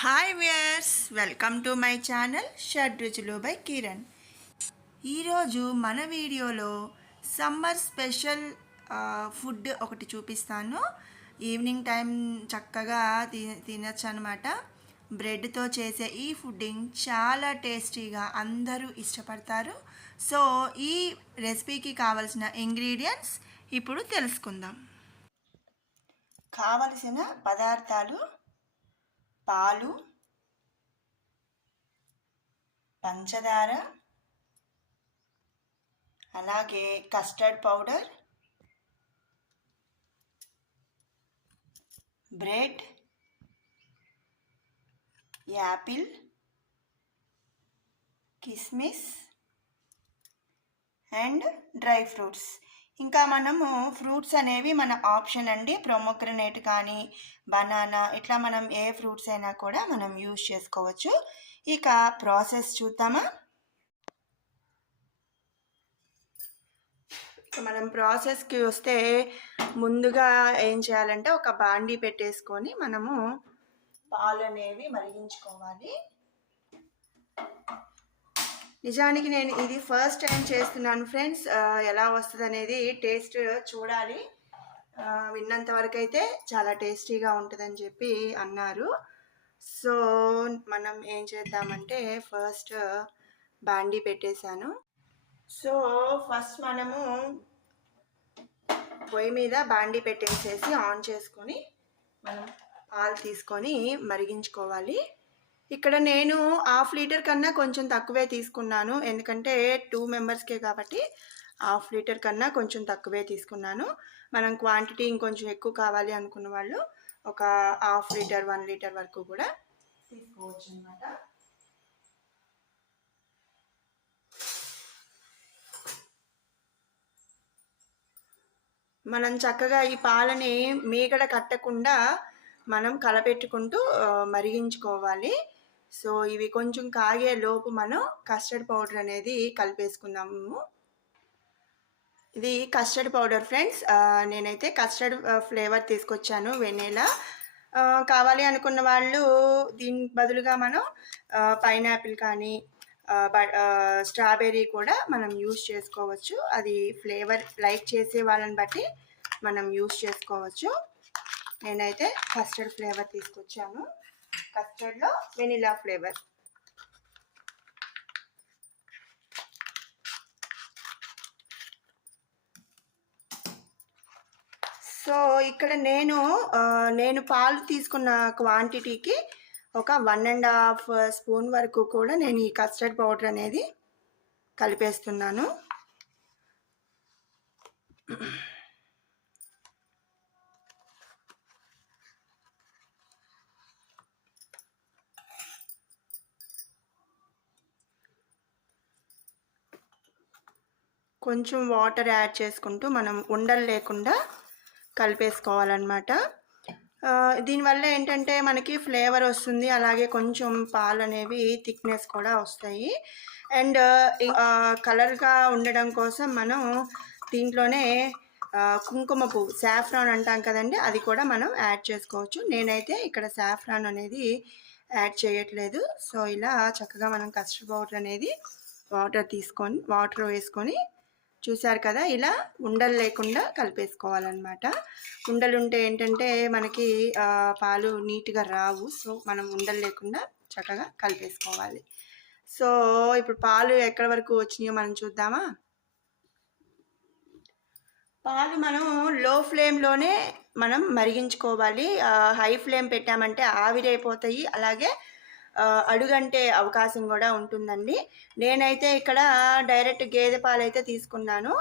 Hi viewers, welcome to my channel Shadruchulu by Kiran. ఈరోజు మన వీడియోలో సమ్మర్ స్పెషల్ ఫుడ్ ఒకటి చూపిస్తాను. ఈవినింగ్ టైం చక్కగా తినచ్చు అనమాట. బ్రెడ్తో చేసే ఈ ఫుడ్డింగ్ చాలా టేస్టీగా అందరూ ఇష్టపడతారు. సో ఈ రెసిపీకి కావలసిన ఇంగ్రీడియంట్స్ ఇప్పుడు తెలుసుకుందాం. కావలసిన పదార్థాలు: పాలు, పంచదార, అలాగే కస్టర్డ్ పౌడర్, బ్రెడ్, యాపిల్, కిస్మిస్ అండ్ డ్రై ఫ్రూట్స్. ఇంకా మనము ఫ్రూట్స్ అనేవి మన ఆప్షన్ అండి. ప్రొమోగ్రనేట్ కానీ బనానా, ఇట్లా మనం ఏ ఫ్రూట్స్ అయినా కూడా మనం యూజ్ చేసుకోవచ్చు. ఇక ప్రాసెస్ చూద్దామా? మనం ప్రాసెస్కి వస్తే ముందుగా ఏం చేయాలంటే ఒక బాండీ పెట్టేసుకొని మనము పాలు అనేవి మరిగించుకోవాలి. నిజానికి నేను ఇది ఫస్ట్ టైం చేస్తున్నాను ఫ్రెండ్స్. ఎలా వస్తుంది అనేది టేస్ట్ చూడాలి. విన్నంత వరకు అయితే చాలా టేస్టీగా ఉంటుందని చెప్పి అన్నారు. సో మనం ఏం చేద్దామంటే ఫస్ట్ బాండీ పెట్టేశాను. సో ఫస్ట్ మనము పొయ్యి మీద బాండీ పెట్టేసేసి ఆన్ చేసుకొని మనం పాలు తీసుకొని మరిగించుకోవాలి. ఇక్కడ నేను 1/2 లీటర్ కన్నా కొంచెం తక్కువే తీసుకున్నాను, ఎందుకంటే 2 మెంబర్స్కే కాబట్టి 1/2 లీటర్ కన్నా కొంచెం తక్కువే తీసుకున్నాను. మనం క్వాంటిటీ ఇంకొంచెం ఎక్కువ కావాలి అనుకున్న వాళ్ళు ఒక 1/2 లీటర్ 1 లీటర్ వరకు కూడా తీసుకోవచ్చు అన్నమాట. మనం చక్కగా ఈ పాలని మీగడ కట్టకుండా మనం కలపెట్టుకుంటూ మరిగించుకోవాలి. సో ఇవి కొంచెం కాగే లోపు మనం కస్టర్డ్ పౌడర్ అనేది కలిపేసుకుందాము. ఇది కస్టర్డ్ పౌడర్ ఫ్రెండ్స్. నేనైతే కస్టర్డ్ ఫ్లేవర్ తీసుకొచ్చాను, వెనీలా. కావాలి అనుకున్న వాళ్ళు దీని బదులుగా మనం పైనాపిల్ కానీ స్ట్రాబెర్రీ కూడా మనం యూస్ చేసుకోవచ్చు. అది ఫ్లేవర్ లైక్ చేసే వాళ్ళని బట్టి మనం యూస్ చేసుకోవచ్చు. నేనైతే కస్టర్డ్ ఫ్లేవర్ తీసుకొచ్చాను, కస్టర్డ్లో వెనిలా ఫ్లేవర్. సో ఇక్కడ నేను పాలు తీసుకున్న క్వాంటిటీకి ఒక 1.5 స్పూన్ వరకు కూడా నేను ఈ కస్టర్డ్ పౌడర్ అనేది కలిపేస్తున్నాను. కొంచెం వాటర్ యాడ్ చేసుకుంటూ మనం ఉండలు లేకుండా కలిపేసుకోవాలన్నమాట. దీనివల్ల ఏంటంటే మనకి ఫ్లేవర్ వస్తుంది, అలాగే కొంచెం పాలు అనేవి థిక్నెస్ కూడా వస్తాయి. అండ్ కలర్గా ఉండడం కోసం మనం దీంట్లోనే కుంకుమ పువ్వు, సాఫ్రాన్ అంటాం కదండి, అది కూడా మనం యాడ్ చేసుకోవచ్చు. నేనైతే ఇక్కడ సాఫ్రాన్ అనేది యాడ్ చేయట్లేదు. సో ఇలా చక్కగా మనం కస్టర్డ్ పౌడర్ అనేది వాటర్ వేసుకొని చూసారు కదా, ఇలా ఉండలు లేకుండా కలిపేసుకోవాలన్నమాట. ఉండలు ఉంటే ఏంటంటే మనకి పాలు నీట్గా రావు. సో మనం ఉండలు లేకుండా చక్కగా కలిపేసుకోవాలి. సో ఇప్పుడు పాలు ఎక్కడి వరకు వచ్చినాయో మనం చూద్దామా. పాలు మనం లో ఫ్లేమ్లోనే మనం మరిగించుకోవాలి. హై ఫ్లేమ్ పెట్టామంటే ఆవిరైపోతాయి, అలాగే అడుగంటే అవకాశం కూడా ఉంటుందండి. నేనైతే ఇక్కడ డైరెక్ట్ గేదె పాలు అయితే తీసుకున్నాను.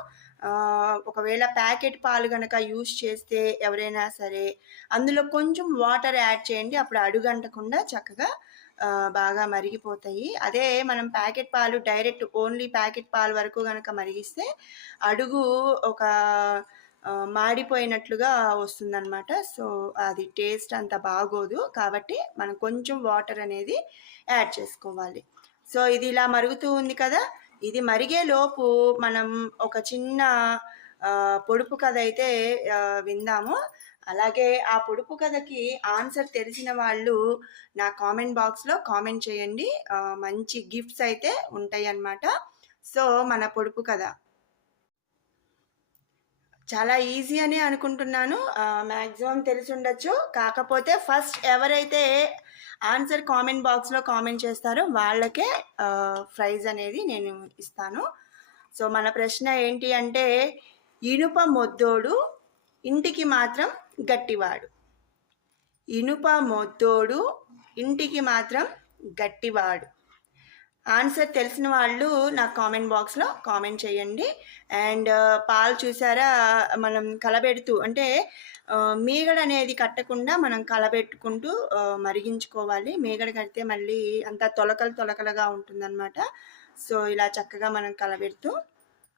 ఒకవేళ ప్యాకెట్ పాలు కనుక యూస్ చేస్తే ఎవరైనా సరే అందులో కొంచెం వాటర్ యాడ్ చేయండి, అప్పుడు అడుగంటకుండా చక్కగా బాగా మరిగిపోతాయి. అదే మనం ప్యాకెట్ పాలు డైరెక్ట్ ఓన్లీ ప్యాకెట్ పాలు వరకు కనుక మరిగిస్తే అడుగు ఒక మాడిపోయినట్లుగా వస్తుందన్నమాట. సో అది టేస్ట్ అంత బాగోదు, కాబట్టి మనం కొంచెం వాటర్ అనేది యాడ్ చేసుకోవాలి. సో ఇది ఇలా మరుగుతూ ఉంది కదా, ఇది మరిగే లోపు మనం ఒక చిన్న పొడుపు కథ అయితే విందాము. అలాగే ఆ పొడుపు కథకి ఆన్సర్ తెలిసిన వాళ్ళు నా కామెంట్ బాక్స్లో కామెంట్ చేయండి. మంచి గిఫ్ట్స్ అయితే ఉంటాయి అన్నమాట. సో మన పొడుపు కథ చాలా ఈజీ అని అనుకుంటున్నాను. మ్యాక్సిమం తెలిసి ఉండొచ్చు. కాకపోతే ఫస్ట్ ఎవరైతే ఆన్సర్ కామెంట్ బాక్స్లో కామెంట్ చేస్తారో వాళ్ళకే ప్రైజ్ అనేది నేను ఇస్తాను. సో మన ప్రశ్న ఏంటి అంటే, ఇనుప మొద్దోడు ఇంటికి మాత్రం గట్టివాడు. ఇనుప మొద్దోడు ఇంటికి మాత్రం గట్టివాడు. ఆన్సర్ తెలిసిన వాళ్ళు నాకు కామెంట్ బాక్స్లో కామెంట్ చేయండి. అండ్ పాలు చూసారా, మనం కలబెడుతూ అంటే మీగడ అనేది కట్టకుండా మనం కలబెట్టుకుంటూ మరిగించుకోవాలి. మీగడ కడితే మళ్ళీ అంతా తొలకలుగా ఉంటుందన్నమాట. సో ఇలా చక్కగా మనం కలబెడుతూ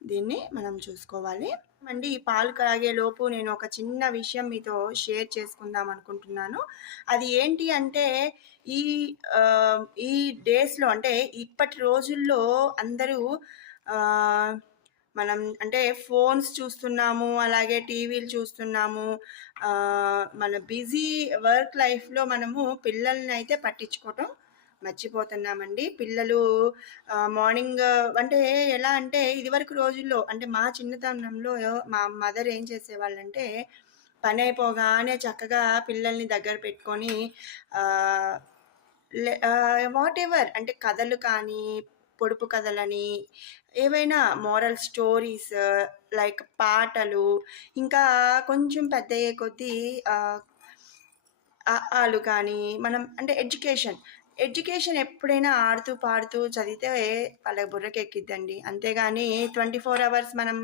దీన్ని మనం చూసుకోవాలి అండి. ఈ పాలు కాగే లోపు నేను ఒక చిన్న విషయం మీతో షేర్ చేసుకుందాం అనుకుంటున్నాను. అది ఏంటి అంటే, ఈ ఈ డేస్లో అంటే ఇప్పటి రోజుల్లో అందరూ మనం అంటే ఫోన్స్ చూస్తున్నాము, అలాగే టీవీలు చూస్తున్నాము. మన బిజీ వర్క్ లైఫ్లో మనము పిల్లల్ని అయితే పట్టించుకోవటం మర్చిపోతున్నామండి. పిల్లలు మార్నింగ్ అంటే ఎలా అంటే, ఇదివరకు రోజుల్లో అంటే మా చిన్నతనంలో మా మదర్ ఏం చేసేవాళ్ళంటే, పని అయిపోగానే చక్కగా పిల్లల్ని దగ్గర పెట్టుకొని వాట్ ఎవర్ అంటే కథలు కానీ, పొడుపు కథలని, ఏవైనా మోరల్ స్టోరీస్, లైక్ పాటలు, ఇంకా కొంచెం పెద్దయ్యే కొద్దీ ఆలు కానీ, మనం అంటే ఎడ్యుకేషన్ ఎప్పుడైనా ఆడుతూ పాడుతూ చదివితే వాళ్ళ బుర్రకి ఎక్కిద్దండి. అంతేగాని 24 అవర్స్ మనం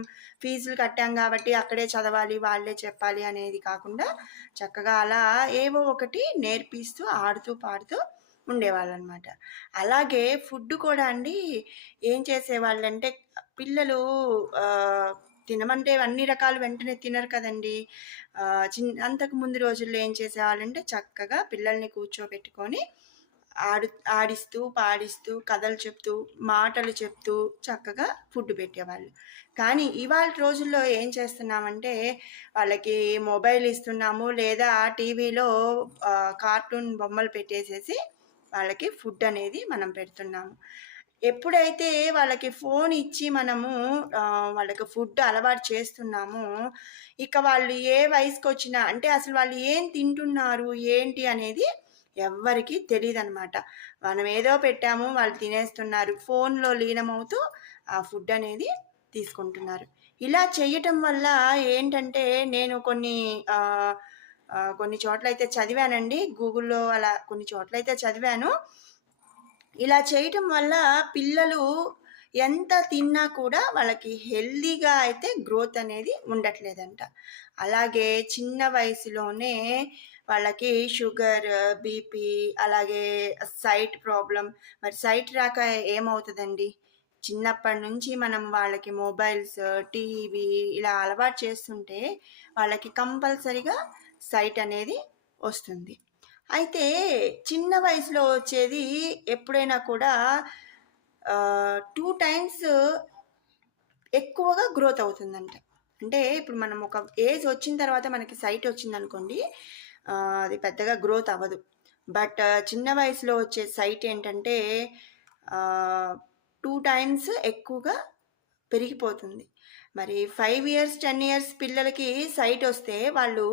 ఫీజులు కట్టాం కాబట్టి అక్కడే చదవాలి, వాళ్ళే చెప్పాలి అనేది కాకుండా చక్కగా అలా ఏవో ఒకటి నేర్పిస్తూ ఆడుతూ పాడుతూ ఉండేవాళ్ళనమాట. అలాగే ఫుడ్ కూడా అండి ఏం చేసేవాళ్ళంటే, పిల్లలు తినమంటే అన్ని రకాలు వెంటనే తినరు కదండి. అంతకు ముందు రోజుల్లో ఏం చేసేవాళ్ళంటే, చక్కగా పిల్లల్ని కూర్చోబెట్టుకొని ఆడిస్తూ పాడిస్తూ కథలు చెప్తూ మాటలు చెప్తూ చక్కగా ఫుడ్ పెట్టేవాళ్ళు. కానీ ఇవాళ రోజుల్లో ఏం చేస్తున్నామంటే, వాళ్ళకి మొబైల్ ఇస్తున్నాము, లేదా టీవీలో కార్టూన్ బొమ్మలు పెట్టేసేసి వాళ్ళకి ఫుడ్ అనేది మనం పెడుతున్నాము. ఎప్పుడైతే వాళ్ళకి ఫోన్ ఇచ్చి మనము వాళ్ళకి ఫుడ్ అలవాటు చేస్తున్నామో, ఇక వాళ్ళు ఏ వయసుకు వచ్చినా అంటే అసలు వాళ్ళు ఏం తింటున్నారు ఏంటి అనేది ఎవ్వరికీ తెలీదనమాట. మనం ఏదో పెట్టాము, వాళ్ళు తినేస్తున్నారు. ఫోన్లో లీనమవుతూ ఆ ఫుడ్ అనేది తీసుకుంటున్నారు. ఇలా చేయటం వల్ల ఏంటంటే, నేను కొన్ని చోట్లయితే చదివానండి. గూగుల్లో అలా కొన్ని చోట్లయితే చదివాను. ఇలా చేయటం వల్ల పిల్లలు ఎంత తిన్నా కూడా వాళ్ళకి హెల్దీగా అయితే గ్రోత్ అనేది ఉండట్లేదంట. అలాగే చిన్న వయసులోనే వాళ్ళకి షుగర్, బీపీ, అలాగే సైట్ ప్రాబ్లం. మరి సైట్ రాక ఏమవుతుందండి? చిన్నప్పటి నుంచి మనం వాళ్ళకి మొబైల్స్, టీవీ ఇలా అలవాటు చేస్తుంటే వాళ్ళకి కంపల్సరిగా సైట్ అనేది వస్తుంది. అయితే చిన్న వయసులో వచ్చేది ఎప్పుడైనా కూడా 2 టైమ్స్ ఎక్కువగా గ్రోత్ అవుతుందంట. అంటే ఇప్పుడు మనం ఒక ఏజ్ వచ్చిన తర్వాత మనకి సైట్ వచ్చిందనుకోండి, అది పెద్దగా గ్రోత్ అవ్వదు. బట్ చిన్న వయసులో వచ్చే సైట్ ఏంటంటే 2 టైమ్స్ ఎక్కువగా పెరిగిపోతుంది. మరి 5 ఇయర్స్ 10 ఇయర్స్ పిల్లలకి సైట్ వస్తే వాళ్ళు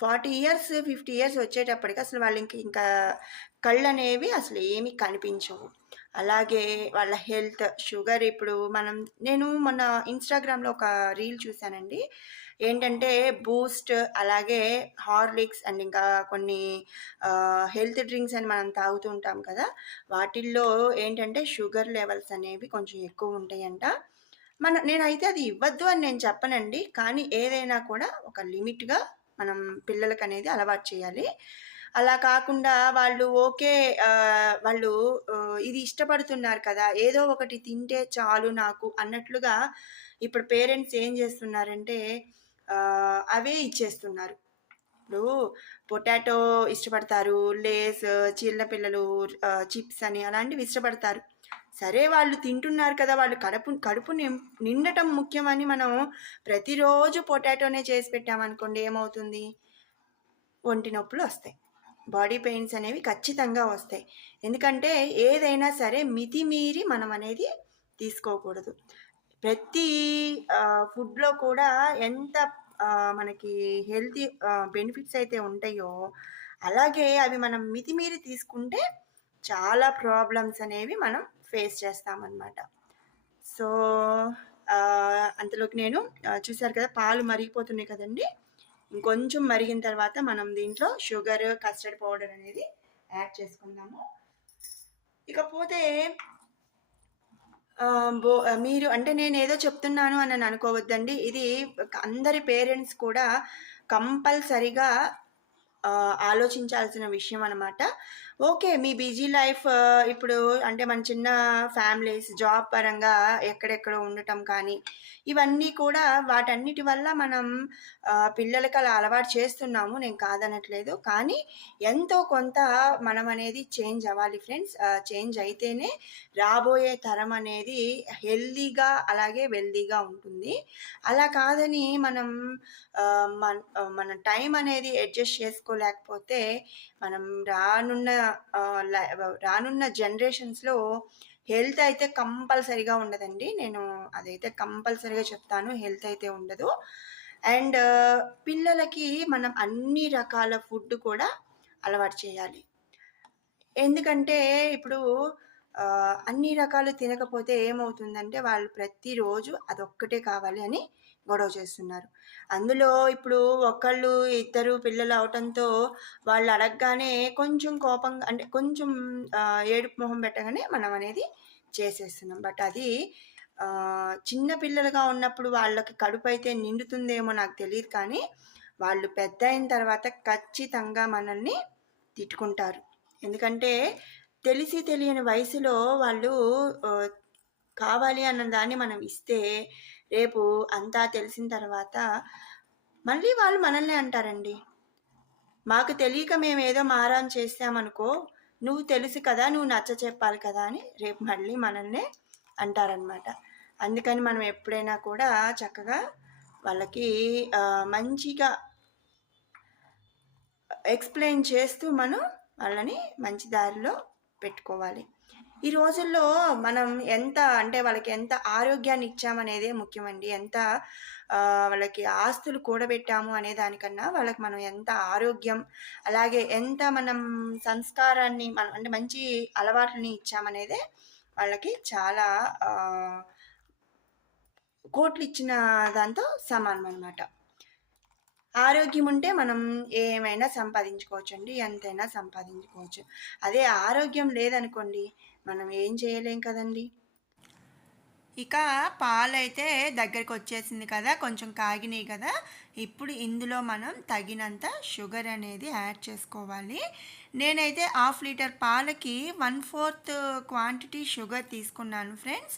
40 ఇయర్స్ 50 ఇయర్స్ వచ్చేటప్పటికి అసలు వాళ్ళకి ఇంకా కళ్ళు అనేవి అసలు ఏమీ కనిపించవు. అలాగే వాళ్ళ హెల్త్, షుగర్ ఇప్పుడు నేను మొన్న ఇన్స్టాగ్రామ్లో ఒక రీల్ చూశానండి. ఏంటంటే బూస్ట్, అలాగే హార్లిక్స్ అండ్ ఇంకా కొన్ని హెల్త్ డ్రింక్స్ అని మనం తాగుతూ ఉంటాం కదా, వాటిల్లో ఏంటంటే షుగర్ లెవెల్స్ అనేవి కొంచెం ఎక్కువ ఉంటాయంట. నేనైతే అది ఇవ్వద్దు అని నేను చెప్పనండి. కానీ ఏదైనా కూడా ఒక లిమిట్గా మనం పిల్లలకి అనేది అలవాటు చేయాలి. అలా కాకుండా వాళ్ళు వాళ్ళు ఇది ఇష్టపడుతున్నారు కదా, ఏదో ఒకటి తింటే చాలు నాకు అన్నట్లుగా ఇప్పుడు పేరెంట్స్ ఏం చేస్తున్నారంటే అవే ఇచ్చేస్తున్నారు. ఇప్పుడు పొటాటో ఇష్టపడతారు, లేస్, చిన్నపిల్లలు చిప్స్ అని అలాంటివి ఇష్టపడతారు. సరే వాళ్ళు తింటున్నారు కదా, వాళ్ళు కడుపు నిండటం ముఖ్యమని మనం ప్రతిరోజు పొటాటోనే చేసి పెట్టామనుకోండి, ఏమవుతుంది? ఒంటి నొప్పులు వస్తాయి. బాడీ పెయిన్స్ అనేవి ఖచ్చితంగా వస్తాయి. ఎందుకంటే ఏదైనా సరే మితిమీరి మనం అనేది తీసుకోకూడదు. ప్రతి ఫుడ్‌లో కూడా ఎంత మనకి హెల్తీ బెనిఫిట్స్ అయితే ఉంటాయో, అలాగే అవి మనం మితిమీరి తీసుకుంటే చాలా ప్రాబ్లమ్స్ అనేవి మనం ఫేస్ చేస్తామనమాట. సో, అంతలోకి నేను చూసారు కదా పాలు మరిగిపోతున్నాయి కదండీ! ఇంకొంచెం మరిగిన తర్వాత మనం దీంట్లో షుగర్, కస్టర్డ్ పౌడర్ అనేది యాడ్ చేసుకుందాము. ఇకపోతే మీరు అంటే నేనేదో చెప్తున్నాను అని అనుకోవద్దండి. ఇది అందరి పేరెంట్స్ కూడా కంపల్సరీగా ఆలోచించాల్సిన విషయం అనమాట. ఓకే. మీ బిజీ లైఫ్ ఇప్పుడు అంటే మన చిన్న ఫ్యామిలీస్ జాబ్ పరంగా ఎక్కడెక్కడో ఉండటం కానీ, ఇవన్నీ కూడా వాటన్నిటి వల్ల మనం పిల్లలకి అలా అలవాటు చేస్తున్నాము. నేను కాదనట్లేదు. కానీ ఎంతో కొంత మనం అనేది చేంజ్ అవ్వాలి ఫ్రెండ్స్. చేంజ్ అయితేనే రాబోయే తరం అనేది హెల్తీగా అలాగే వెల్తీగా ఉంటుంది. అలా కాదని మనం మన టైం అనేది అడ్జస్ట్ చేసుకోలేకపోతే మనం రానున్న జనరేషన్స్‌లో హెల్త్ అయితే కంపల్సరీగా ఉండదండి. నేను అదైతే కంపల్సరీగా చెప్తాను. హెల్త్ అయితే ఉండదు. అండ్ పిల్లలకి మనం అన్ని రకాల ఫుడ్ కూడా అలవాటు చేయాలి. ఎందుకంటే ఇప్పుడు అన్ని రకాలు తినకపోతే ఏమవుతుందంటే వాళ్ళు ప్రతిరోజు అదొక్కటే కావాలి అని గొడవ చేస్తున్నారు. అందులో ఇప్పుడు ఒకళ్ళు, ఇద్దరు పిల్లలు అవటంతో వాళ్ళు అడగగానే కొంచెం కోపంగా అంటే కొంచెం ఏడుపు మొహం పెట్టగానే మనం అనేది చేసేస్తున్నాం. బట్ అది చిన్న పిల్లలుగా ఉన్నప్పుడు వాళ్ళకి కడుపైతే నిండుతుందేమో నాకు తెలీదు కానీ, వాళ్ళు పెద్దయిన తర్వాత ఖచ్చితంగా మనల్ని తిట్టుకుంటారు. ఎందుకంటే తెలిసి తెలియని వయసులో వాళ్ళు కావాలి అన్న దాన్ని మనం ఇస్తే, రేపు అంతా తెలిసిన తర్వాత మళ్ళీ వాళ్ళు మనల్నే అంటారండి. మాకు తెలియక మేమేదో మారాం చేశామనుకో, నువ్వు తెలుసు కదా! నువ్వు నచ్చచెప్పాలి కదా! అని రేపు మళ్ళీ మనల్నే అంటారనమాట. అందుకని మనం ఎప్పుడైనా కూడా చక్కగా వాళ్ళకి మంచిగా ఎక్స్‌ప్లెయిన్ చేస్తూ మనం వాళ్ళని మంచి దారిలో పెట్టుకోవాలి. ఈ రోజుల్లో మనం ఎంత అంటే వాళ్ళకి ఎంత ఆరోగ్యాన్ని ఇచ్చామనేదే ముఖ్యమండి. ఎంత వాళ్ళకి ఆస్తులు కూడబెట్టాము అనే దానికన్నా వాళ్ళకి మనం ఎంత ఆరోగ్యం, అలాగే ఎంత మనం సంస్కారాన్ని మనం అంటే మంచి అలవాట్లని ఇచ్చామనేదే వాళ్ళకి చాలా కోట్లిచ్చిన దాంతో సమానమనమాట. ఆరోగ్యం ఉంటే మనం ఏమైనా సంపాదించుకోవచ్చండి. ఎంతైనా సంపాదించుకోవచ్చు. అదే ఆరోగ్యం లేదనుకోండి, మనం ఏం చేయలేం కదండీ! ఇక పాలైతే దగ్గరకొచ్చేసింది కదా! కొంచెం కాగినియి కదా! ఇప్పుడు ఇందులో మనం తగినంత షుగర్ అనేది యాడ్ చేసుకోవాలి. నేనైతే హాఫ్ లీటర్ పాలకి 1/4 క్వాంటిటీ షుగర్ తీసుకున్నాను ఫ్రెండ్స్.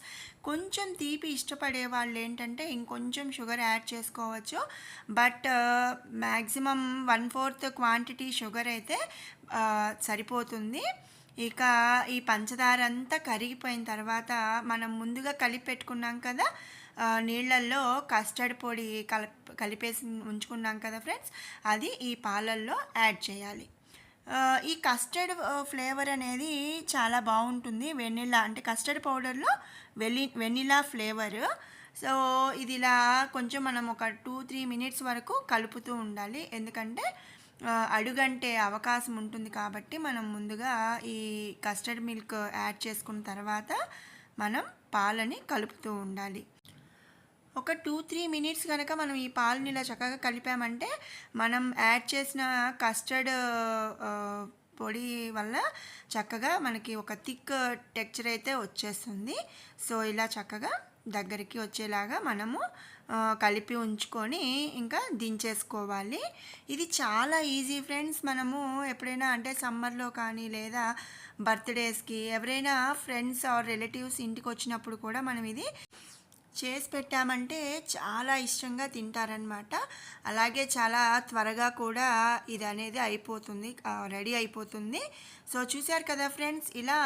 కొంచెం తీపి ఇష్టపడే వాళ్ళేంటంటే ఇంకొంచెం షుగర్ యాడ్ చేసుకోవచ్చు. బట్ మ్యాక్సిమం 1/4 క్వాంటిటీ షుగర్ అయితే సరిపోతుంది. ఇక ఈ పంచదార అంతా కరిగిపోయిన తర్వాత మనం ముందుగా కలిపి పెట్టుకున్నాం కదా నీళ్ళల్లో కస్టర్డ్ పొడి కలిపేసి ఉంచుకున్నాం కదా ఫ్రెండ్స్, అది ఈ పాలల్లో యాడ్ చేయాలి. ఈ కస్టర్డ్ ఫ్లేవర్ అనేది చాలా బాగుంటుంది. వెనిలా అంటే కస్టర్డ్ పౌడర్లో వెనిలా ఫ్లేవర్. సో ఇది ఇలా కొంచెం మనం ఒక 2-3 మినిట్స్ వరకు కలుపుతూ ఉండాలి. ఎందుకంటే అడుగంటే అవకాశం ఉంటుంది కాబట్టి మనం ముందుగా ఈ కస్టర్డ్ మిల్క్ యాడ్ చేసుకున్న తర్వాత మనం పాలని కలుపుతూ ఉండాలి. ఒక 2-3 మినిట్స్ కనుక మనం ఈ పాలని ఇలా చక్కగా కలిపామంటే మనం యాడ్ చేసిన కస్టర్డ్ పొడి వల్ల చక్కగా మనకి ఒక థిక్ టెక్చర్ అయితే వచ్చేస్తుంది. సో ఇలా చక్కగా దగ్గరికి వచ్చేలాగా మనము కలిపి ఉంచుకొని ఇంకా దించేసుకోవాలి. ఇది చాలా ఈజీ ఫ్రెండ్స్. మనము ఎప్పుడైనా అంటే సమ్మర్లో కానీ లేదా బర్త్డేస్కి ఎవరైనా ఫ్రెండ్స్ ఆర్ రిలేటివ్స్ ఇంటికి వచ్చినప్పుడు కూడా మనం ఇది చేసి పెట్టామంటే చాలా ఇష్టంగా తింటారనమాట. అలాగే చాలా త్వరగా కూడా ఇది అనేది అయిపోతుంది, రెడీ అయిపోతుంది. సో చూసారు కదా ఫ్రెండ్స్, ఇలా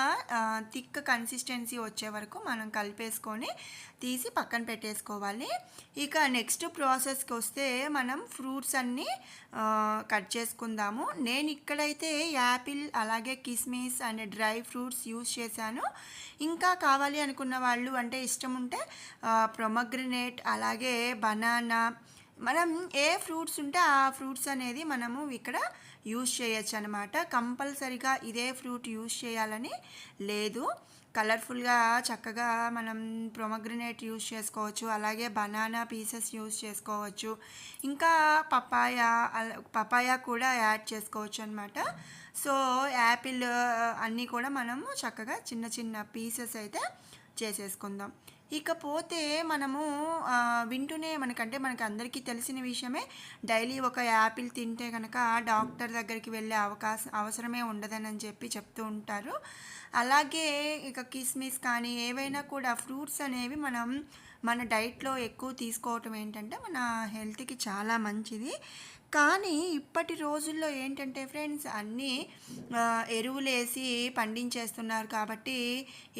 థిక్ కన్సిస్టెన్సీ వచ్చే వరకు మనం కలిపేసుకొని తీసి పక్కన పెట్టేసుకోవాలి. ఇక నెక్స్ట్ ప్రాసెస్కి వస్తే మనం ఫ్రూట్స్ అన్నీ కట్ చేసుకుందాము. నేను ఇక్కడైతే యాపిల్ అలాగే కిస్మిస్ అండ్ డ్రై ఫ్రూట్స్ యూస్ చేశాను. ఇంకా కావాలి అనుకున్న వాళ్ళు అంటే ఇష్టం ఉంటే ప్రొమగ్రనేట్ అలాగే బనానా, మనం ఏ ఫ్రూట్స్ ఉంటే ఆ ఫ్రూట్స్ అనేది మనము ఇక్కడ యూజ్ చేయొచ్చు అనమాట. కంపల్సరిగా ఇదే ఫ్రూట్ యూజ్ చేయాలని లేదు. కలర్ఫుల్గా చక్కగా మనం ప్రొమగ్రనేట్ యూజ్ చేసుకోవచ్చు, అలాగే బనానా పీసెస్ యూజ్ చేసుకోవచ్చు, ఇంకా పపాయ కూడా యాడ్ చేసుకోవచ్చు అనమాట. సో యాపిల్ అన్నీ కూడా మనము చక్కగా చిన్న చిన్న పీసెస్ అయితే చేసేసుకుందాం. ఇకపోతే మనము వింటూనే మనకు అందరికీ తెలిసిన విషయమే, డైలీ ఒక యాపిల్ తింటే కనుక డాక్టర్ దగ్గరికి వెళ్ళే అవసరమే ఉండదని చెప్పి చెప్తూ ఉంటారు. అలాగే ఇక కిస్మిస్ కానీ ఏవైనా కూడా ఫ్రూట్స్ అనేవి మనం మన డైట్లో ఎక్కువ తీసుకోవటం ఏంటంటే మన హెల్త్కి చాలా మంచిది. కానీ ఇప్పటి రోజుల్లో ఏంటంటే ఫ్రెండ్స్, అన్నీ ఎరువులేసి పండించేస్తున్నారు కాబట్టి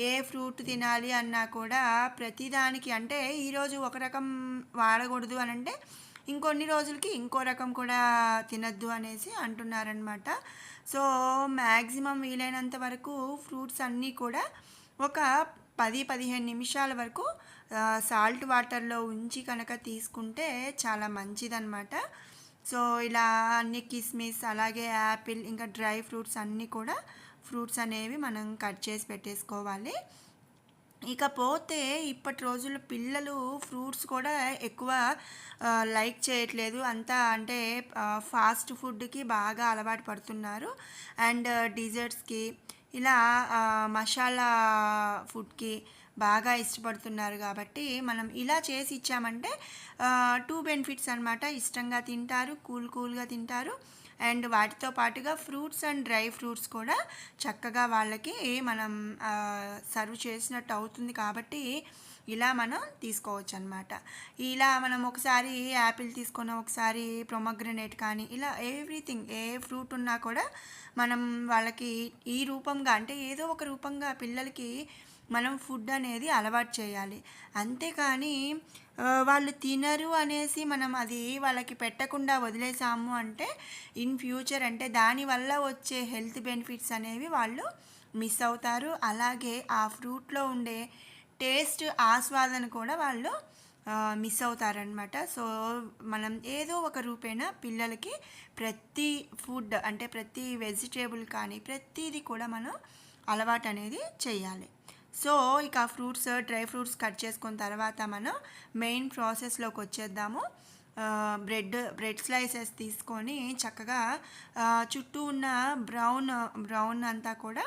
ఏ ఫ్రూట్ తినాలి అన్నా కూడా ప్రతిదానికి అంటే ఈరోజు ఒక రకం వాడకూడదు అని అంటే ఇంకొన్ని రోజులకి ఇంకో రకం కూడా తినద్దు అనేసి అంటున్నారనమాట. సో మ్యాక్సిమం వీలైనంత వరకు ఫ్రూట్స్ అన్నీ కూడా ఒక 10-15 నిమిషాల వరకు సాల్ట్ వాటర్లో ఉంచి కనుక తీసుకుంటే చాలా మంచిదన్నమాట. సో ఇలా అన్ని కిస్మిస్ అలాగే యాపిల్ ఇంకా డ్రై ఫ్రూట్స్ అన్నీ కూడా ఫ్రూట్స్ అనేవి మనం కట్ చేసి పెట్టేసుకోవాలి. ఇకపోతే ఇప్పటి రోజుల్లో పిల్లలు ఫ్రూట్స్ కూడా ఎక్కువ లైక్ చేయట్లేదు. అంతా అంటే ఫాస్ట్ ఫుడ్కి బాగా అలవాటు పడుతున్నారు. అండ్ డిజర్ట్స్కి ఇలా మసాలా ఫుడ్కి బాగా ఇష్టపడుతున్నారు. కాబట్టి మనం ఇలా చేసి ఇచ్చామంటే 2 బెనిఫిట్స్ అనమాట. ఇష్టంగా తింటారు, కూల్గా తింటారు. అండ్ వాటితో పాటుగా ఫ్రూట్స్ అండ్ డ్రై ఫ్రూట్స్ కూడా చక్కగా వాళ్ళకి మనం సర్వ్ చేసినట్టు అవుతుంది. కాబట్టి ఇలా మనం తీసుకోవచ్చు అనమాట. ఇలా మనం ఒకసారి యాపిల్ తీసుకున్నాం, ఒకసారి ప్రొమగ్రనేట్ కానీ ఇలా ఎవ్రీథింగ్ ఏ ఫ్రూట్ ఉన్నా కూడా మనం వాళ్ళకి ఈ రూపంగా అంటే ఏదో ఒక రూపంగా పిల్లలకి మనం ఫుడ్ అనేది అలవాటు చేయాలి. అంతేకాని వాళ్ళు తినరు అనేసి మనం అది వాళ్ళకి పెట్టకుండా వదిలేసాము అంటే ఇన్ ఫ్యూచర్ అంటే దానివల్ల వచ్చే హెల్త్ బెనిఫిట్స్ అనేవి వాళ్ళు మిస్ అవుతారు. అలాగే ఆ ఫ్రూట్లో ఉండే టేస్ట్ ఆస్వాదన కూడా వాళ్ళు మిస్ అవుతారనమాట. సో మనం ఏదో ఒక రూపేణ పిల్లలకి ప్రతి ఫుడ్ అంటే ప్రతి వెజిటేబుల్ కానీ ప్రతిదీ కూడా మనం అలవాటు అనేది చేయాలి. సో ఇక ఫ్రూట్స్ డ్రై ఫ్రూట్స్ కట్ చేసుకున్న తర్వాత మనం మెయిన్ ప్రాసెస్లోకి వచ్చేద్దాము. బ్రెడ్ స్లైసెస్ తీసుకొని చక్కగా చుట్టూ ఉన్న బ్రౌన్ అంతా కూడా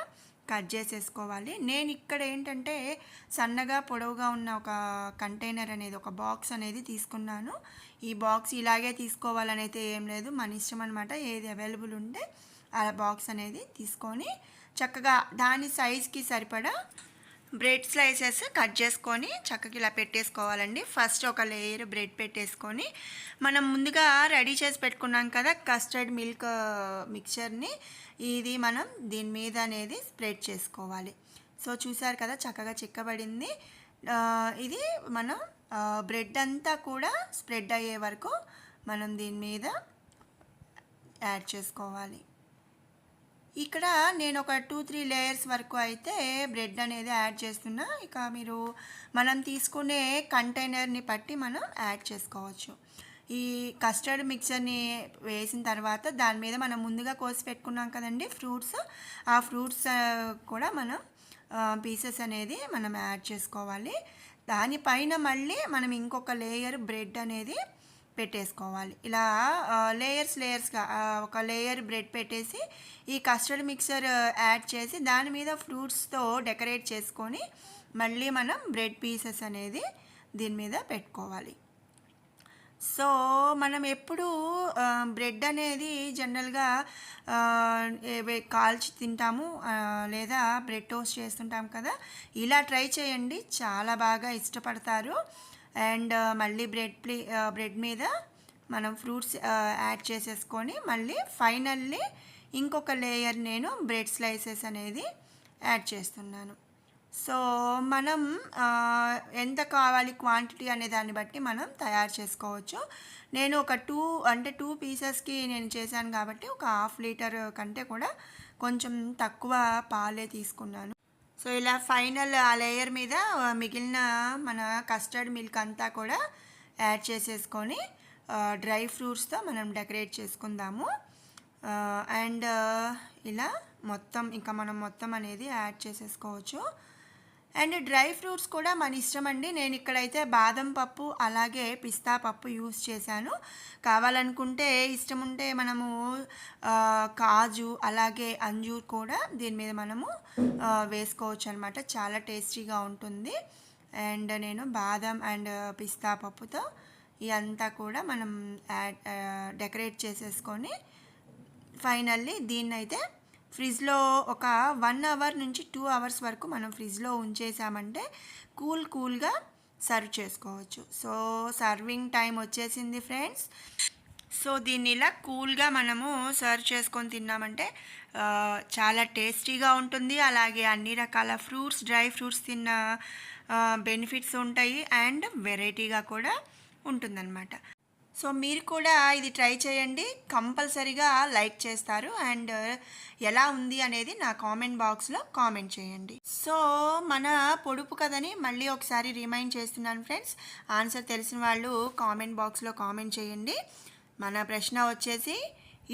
కట్ చేసేసుకోవాలి. నేను ఇక్కడ ఏంటంటే సన్నగా పొడవుగా ఉన్న ఒక కంటైనర్ అనేది ఒక బాక్స్ అనేది తీసుకున్నాను. ఈ బాక్స్ ఇలాగే తీసుకోవాలని అయితే ఏం లేదు, మన ఇష్టం అనమాట. ఏది అవైలబుల్ ఉంటే ఆ బాక్స్ అనేది తీసుకొని చక్కగా దాని సైజ్కి సరిపడా బ్రెడ్ స్లైసెస్ కట్ చేసుకొని చక్కగా ఇలా పెట్టేసుకోవాలండి. ఫస్ట్ ఒక లేయర్ బ్రెడ్ పెట్టేసుకొని మనం ముందుగా రెడీ చేసి పెట్టుకున్నాం కదా కస్టర్డ్ మిల్క్ మిక్చర్ని, ఇది మనం దీని మీద అనేది స్ప్రెడ్ చేసుకోవాలి. సో చూసారు కదా చక్కగా చిక్కబడింది. ఇది మనం బ్రెడ్ అంతా కూడా స్ప్రెడ్ అయ్యే వరకు మనం దీని మీద యాడ్ చేసుకోవాలి. ఇక్కడ నేను ఒక 2-3 లేయర్స్ వరకు అయితే బ్రెడ్ అనేది యాడ్ చేస్తున్నా. ఇక మీరు మనం తీసుకునే కంటైనర్ని బట్టి మనం యాడ్ చేసుకోవచ్చు. ఈ కస్టర్డ్ మిక్చర్ని వేసిన తర్వాత దాని మీద మనం ముందుగా కోసి పెట్టుకున్నాం కదండి ఫ్రూట్స్, ఆ ఫ్రూట్స్ కూడా మనం పీసెస్ అనేది మనం యాడ్ చేసుకోవాలి. దానిపైన మళ్ళీ మనం ఇంకొక లేయర్ బ్రెడ్ అనేది పెట్టేసుకోవాలి. ఇలా లేయర్స్గా ఒక లేయర్ బ్రెడ్ పెట్టేసి ఈ కస్టర్డ్ మిక్చర్ యాడ్ చేసి దాని మీద ఫ్రూట్స్తో డెకరేట్ చేసుకొని మళ్ళీ మనం బ్రెడ్ పీసెస్ అనేది దీని మీద పెట్టుకోవాలి. సో మనం ఎప్పుడు బ్రెడ్ అనేది జనరల్గా కాల్చి తింటాము లేదా బ్రెడ్ టోస్ట్ చేస్తుంటాం కదా, ఇలా ట్రై చేయండి, చాలా బాగా ఇష్టపడతారు. అండ్ మళ్ళీ బ్రెడ్ మీద మనం ఫ్రూట్స్ యాడ్ చేసేసుకొని మళ్ళీ ఫైనల్లీ ఇంకొక లేయర్ నేను బ్రెడ్ స్లైసెస్ అనేది యాడ్ చేస్తున్నాను. సో మనం ఎంత కావాలి క్వాంటిటీ అనే దాన్ని బట్టి మనం తయారు చేసుకోవచ్చు. నేను ఒక 2 పీసెస్కి నేను చేశాను కాబట్టి ఒక 1/2 లీటర్ కంటే కూడా కొంచెం తక్కువ పాలే తీసుకున్నాను. సో ఇలా ఫైనల్ ఆ లేయర్ మీద మిగిలిన మన కస్టర్డ్ మిల్క్ అంతా కూడా యాడ్ చేసేసుకొని డ్రై ఫ్రూట్స్తో మనం డెకరేట్ చేసుకుందాము. అండ్ ఇలా మనం మొత్తం అనేది యాడ్ చేసేసుకోవచ్చు. అండ్ డ్రై ఫ్రూట్స్ కూడా మన ఇష్టం అండి. నేను ఇక్కడైతే బాదం పప్పు అలాగే పిస్తా పప్పు యూస్ చేశాను. కావాలనుకుంటే ఇష్టం ఉంటే మనము కాజు అలాగే అంజూర్ కూడా దీని మీద మనము వేసుకోవచ్చు అనమాట. చాలా టేస్టీగా ఉంటుంది. అండ్ నేను బాదం అండ్ పిస్తా పప్పుతో ఇదంతా కూడా మనం డెకరేట్ చేసేసుకొని ఫైనల్లీ దీన్నైతే ఫ్రిడ్జ్లో ఒక 1 అవర్ నుంచి 2 అవర్స్ వరకు మనం ఫ్రిడ్జ్లో ఉంచేసామంటే కూల్గా సర్వ్ చేసుకోవచ్చు. సో సర్వింగ్ టైం వచ్చేసింది ఫ్రెండ్స్. సో దీన్ని ఇలా కూల్గా మనము సర్వ్ చేసుకొని తిన్నామంటే చాలా టేస్టీగా ఉంటుంది. అలాగే అన్ని రకాల డ్రై ఫ్రూట్స్ తిన్న బెనిఫిట్స్ ఉంటాయి అండ్ వెరైటీగా కూడా ఉంటుందన్నమాట. సో మీరు కూడా ఇది ట్రై చేయండి, కంపల్సరీగా లైక్ చేస్తారు అండ్ ఎలా ఉంది అనేది నా కామెంట్ బాక్స్లో కామెంట్ చేయండి. సో మన పొడుపు కథని మళ్ళీ ఒకసారి రిమైండ్ చేస్తున్నాను ఫ్రెండ్స్. ఆన్సర్ తెలిసిన వాళ్ళు కామెంట్ బాక్స్లో కామెంట్ చేయండి. మన ప్రశ్న వచ్చేసి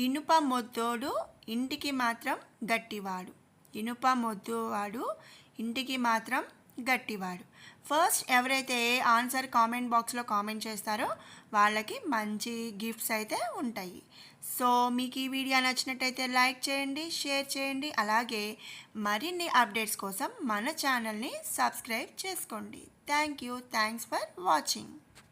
ఇనుప మొద్దోడు ఇంటికి మాత్రం గట్టివాడు. ఇనుప మొద్దువాడు ఇంటికి మాత్రం గట్టివాడు. ఫస్ట్ ఎవరైతే ఆన్సర్ కామెంట్ బాక్స్లో కామెంట్ చేస్తారో వాళ్ళకి మంచి గిఫ్ట్స్ అయితే ఉంటాయి. సో మీకు ఈ వీడియో నచ్చినట్టయితే లైక్ చేయండి, షేర్ చేయండి. అలాగే మరిన్ని అప్డేట్స్ కోసం మన ఛానల్ని సబ్స్క్రైబ్ చేసుకోండి. Thanks for watching.